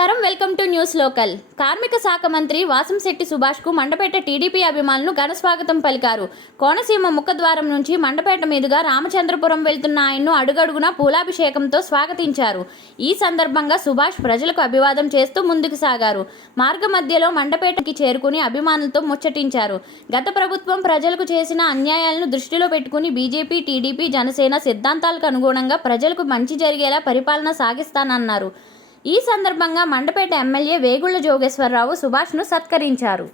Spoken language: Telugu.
నమస్కారం, వెల్కమ్ టు న్యూస్ లోకల్. కార్మిక శాఖ మంత్రి వాసంశెట్టి సుభాష్కు మండపేట టీడీపీ అభిమానులు ఘన స్వాగతం పలికారు. కోనసీమ ముఖద్వారం నుంచి మండపేట మీదుగా రామచంద్రపురం వెళ్తున్న ఆయన్ను అడుగడుగునా పూలాభిషేకంతో స్వాగతించారు. ఈ సందర్భంగా సుభాష్ ప్రజలకు అభివాదం చేస్తూ ముందుకు సాగారు. మార్గ మధ్యలో మండపేటకి చేరుకుని అభిమానులతో ముచ్చటించారు. గత ప్రభుత్వం ప్రజలకు చేసిన అన్యాయాలను దృష్టిలో పెట్టుకుని బీజేపీ, టీడీపీ, జనసేన సిద్ధాంతాలకు అనుగుణంగా ప్రజలకు మంచి జరిగేలా పరిపాలన సాగిస్తానన్నారు. ఈ సందర్భంగా మండపేట ఎమ్మెల్యే వేగుళ్ల జోగేశ్వరరావు సుభాష్ను సత్కరించారు.